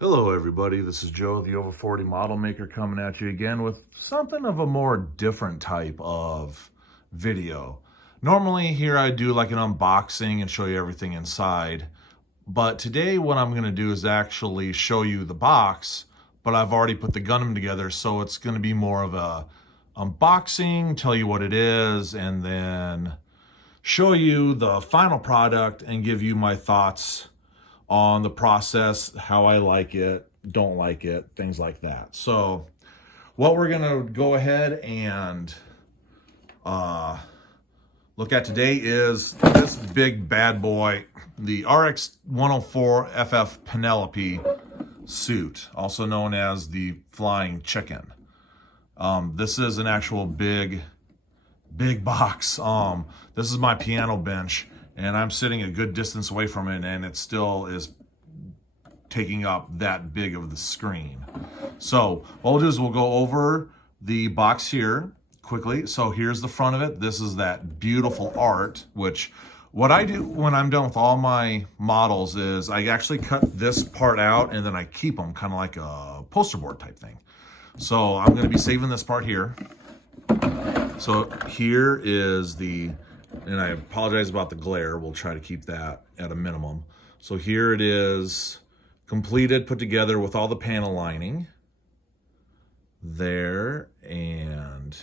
Hello everybody, this is Joe, the Over 40 model maker, coming at you again with something of a more different type of video. Normally here I do like an unboxing and show you everything inside, but today what I'm going to do is actually show you the box, but I've already put the Gundam together, so it's going to be more of a unboxing, tell you what it is, and then show you the final product and give you my thoughts on the process, how I like it, don't like it, things like that. So what we're gonna go ahead and look at today is this big bad boy, the RX-104FF Penelope suit, also known as the Flying Chicken. This is an actual big box. This is my piano bench, and I'm sitting a good distance away from it, and it still is taking up that big of the screen. So what we'll do is we'll go over the box here quickly. So here's the front of it. This is that beautiful art, which what I do when I'm done with all my models is I actually cut this part out and then I keep them kind of like a poster board type thing. So I'm going to be saving this part here. So here is the, and I apologize about the glare, we'll try to keep that at a minimum. So here it is, completed, put together with all the panel lining there, and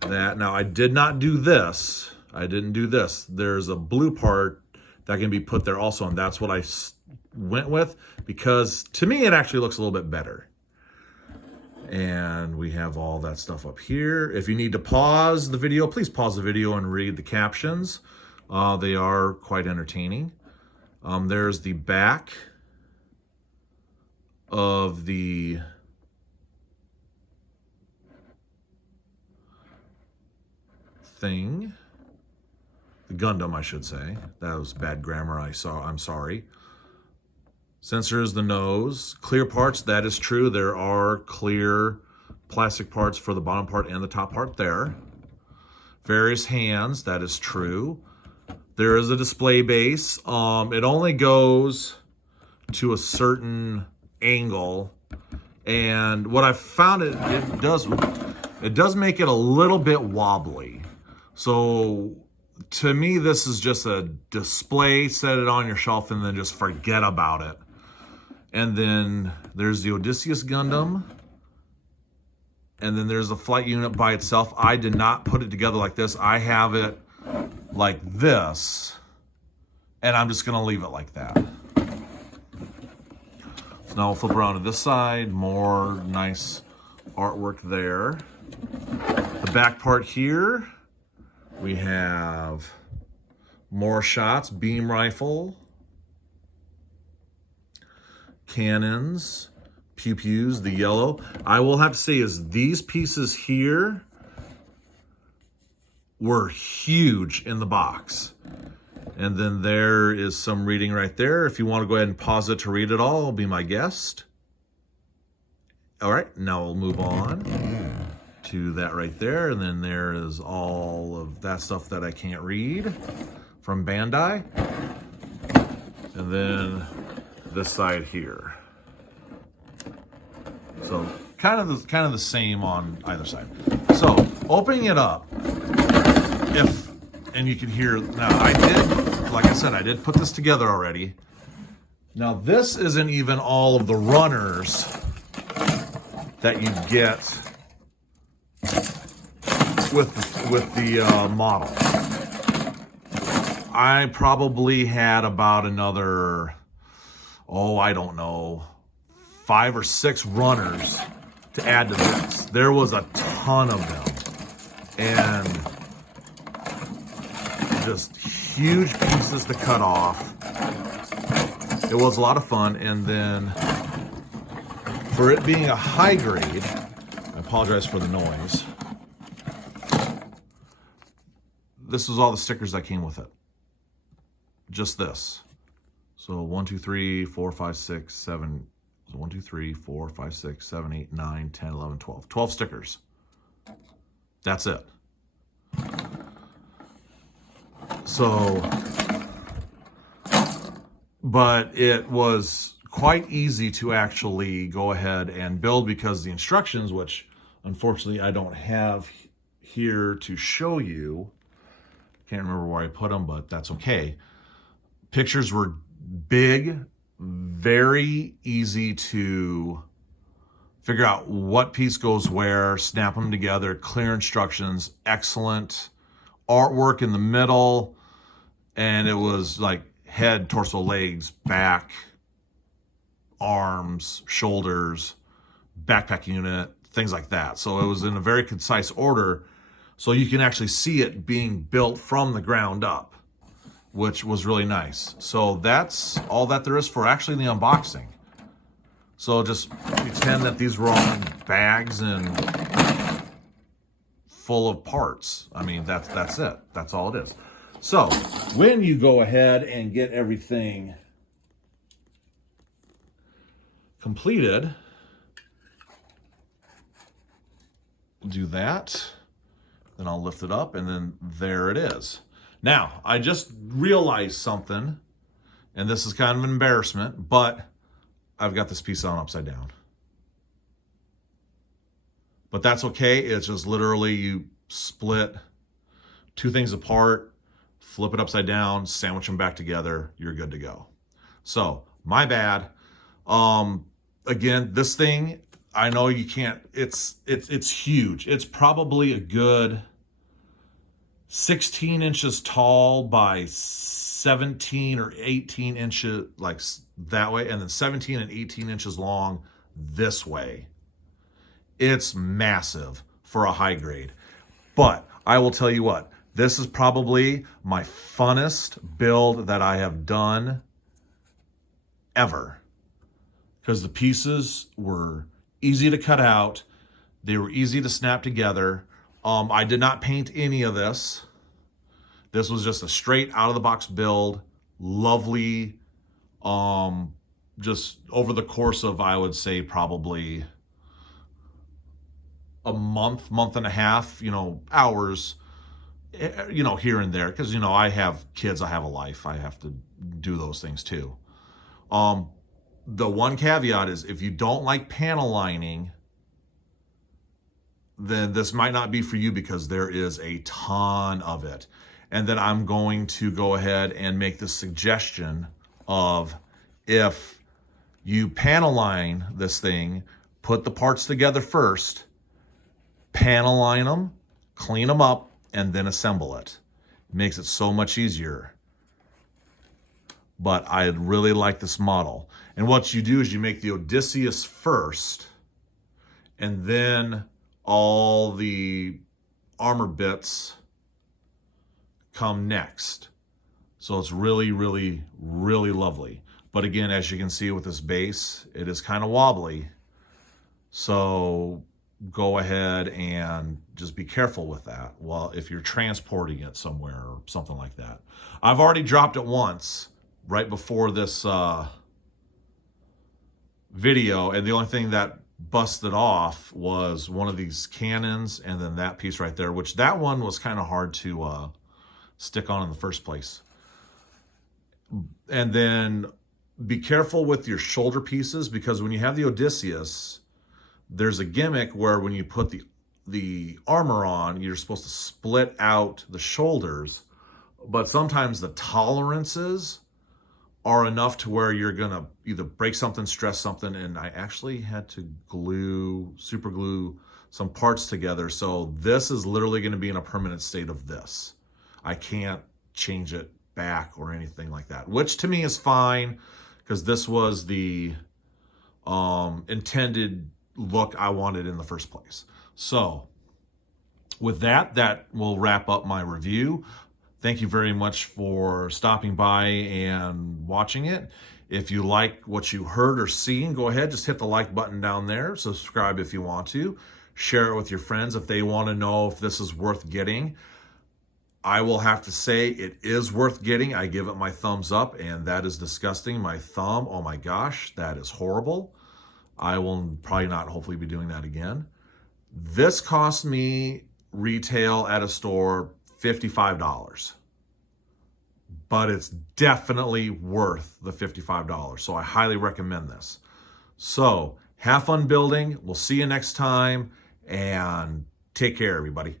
that. Now I did not do this, I didn't do this. There's a blue part that can be put there also, and that's what I went with, because to me it actually looks a little bit better. And we have all that stuff up here. If you need to pause the video, please pause the video and read the captions. They are quite entertaining. There's the back of the thing. The Gundam, I should say. That was bad grammar, I'm sorry. Sensors, the nose, clear parts, that is true. There are clear plastic parts for the bottom part and the top part there. Various hands, that is true. There is a display base. It only goes to a certain angle. And what I found, it does make it a little bit wobbly. So to me, this is just a display, set it on your shelf and then just forget about it. And then there's the Odysseus Gundam. And then there's the flight unit by itself. I did not put it together like this. I have it like this. And I'm just going to leave it like that. So now we'll flip around to this side. More nice artwork there. The back part here, we have more shots, beam rifle, cannons, pew-pews, the yellow. I will have to say is these pieces here were huge in the box. And then there is some reading right there. If you want to go ahead and pause it to read it all, be my guest. All right, now we'll move on to that right there. And then there is all of that stuff that I can't read from Bandai. And then this side here. So kind of the same on either side. So opening it up, and you can hear, now I did, like I said, I did put this together already. Now this isn't even all of the runners that you get with the model. I probably had about another, I don't know, 5 or 6 runners to add to this. There was a ton of them. And just huge pieces to cut off. It was a lot of fun. And then for it being a high grade, I apologize for the noise. This was all the stickers that came with it. Just this. So 1, 2, 3, 4, 5, 6, 7. So 1, 2, 3, 4, 5, 6, 7, 8, 9, 10, 11, 12. 12 stickers. That's it. So, but it was quite easy to actually go ahead and build, because the instructions, which unfortunately I don't have here to show you, can't remember where I put them, but that's okay. Pictures were big, very easy to figure out what piece goes where, snap them together, clear instructions, excellent artwork in the middle, and it was like head, torso, legs, back, arms, shoulders, backpack unit, things like that. So it was in a very concise order, so you can actually see it being built from the ground up, which was really nice. So that's all that there is for actually the unboxing. So just pretend that these were all in bags and full of parts. I mean, that's it. That's all it is. So when you go ahead and get everything completed, do that, then I'll lift it up, and then there it is. Now, I just realized something, and this is kind of an embarrassment, but I've got this piece on upside down. But that's okay. It's just literally you split two things apart, flip it upside down, sandwich them back together, you're good to go. So, my bad. Again, this thing, I know you can't, it's huge. It's probably a good 16 inches tall by 17 or 18 inches, like that way, and then 17 and 18 inches long this way. It's massive for a high grade. But I will tell you what, this is probably my funnest build that I have done ever, because the pieces were easy to cut out. They were easy to snap together. I did not paint any of this. This was just a straight out of the box build. Lovely. Just over the course of, I would say, probably a month and a half, hours, here and there. Because, I have kids, I have a life. I have to do those things too. The one caveat is, if you don't like panel lining, then this might not be for you, because there is a ton of it. And then I'm going to go ahead and make the suggestion of, if you panel line this thing, put the parts together first, panel line them, clean them up, and then assemble it. It makes it so much easier. But I really like this model. And what you do is you make the Odysseus first, and then all the armor bits come next. So it's really, really, really lovely. But again, as you can see with this base, it is kind of wobbly. So go ahead and just be careful with that. Well, if you're transporting it somewhere or something like that. I've already dropped it once right before this video, and the only thing that busted off was one of these cannons, and then that piece right there, which that one was kind of hard to stick on in the first place. And then be careful with your shoulder pieces, because when you have the Odysseus, there's a gimmick where when you put the armor on, you're supposed to split out the shoulders, but sometimes the tolerances are enough to where you're gonna either break something, stress something, and I actually had to super glue some parts together. So this is literally gonna be in a permanent state of this. I can't change it back or anything like that, which to me is fine, because this was the intended look I wanted in the first place. So with that will wrap up my review. Thank you very much for stopping by and watching it. If you like what you heard or seen, go ahead, just hit the like button down there. Subscribe if you want to. Share it with your friends if they want to know if this is worth getting. I will have to say it is worth getting. I give it my thumbs up, and that is disgusting. My thumb, oh my gosh, that is horrible. I will probably not hopefully be doing that again. This cost me retail at a store $55. but it's definitely worth the $55. So I highly recommend this. So have fun building. We'll see you next time, and take care, everybody.